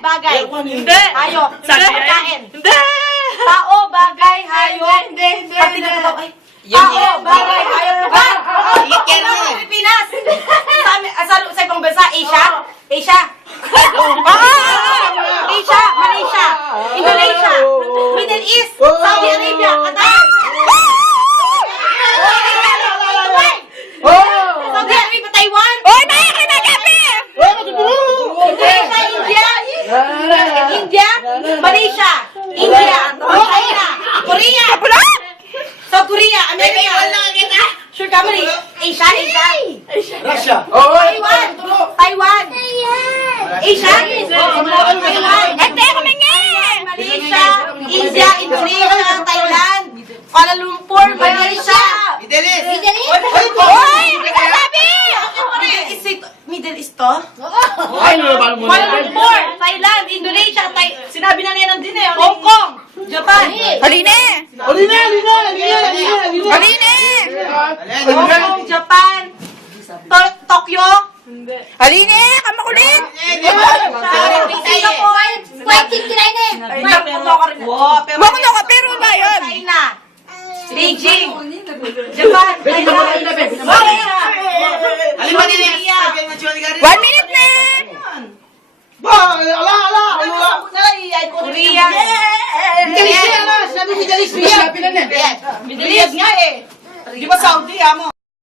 bagay. Hindi. Hayop. Sabi yan. Pagkain. Hindi. Tao, bagay, hayop. Hindi. Pati na tao, ay. Tao, bagay, hayop. Diba? Pilipinas. Sa ibang bansa, Asia. Asia. Asia, Malaysia, Indonesia, Middle East, Saudi Arabia, Qatar. Saudi Arabia, Taiwan. India, Malaysia, India, China, Korea, South Korea, America. Sure ka, Asia, Russia. Taiwan, Asia, Taiwan, Malaysia, India, Indonesia, Thailand, Kuala Lumpur, Malaysia, Middle East to? Kuala Lumpur, Thailand, Indonesia, sinabi na niya din eh, Hong Kong, Japan, Hong Kong, Japan, Tokyo, China, Beijing, Japan, Korea, Middle East nga eh. Di ba Saudi, amo?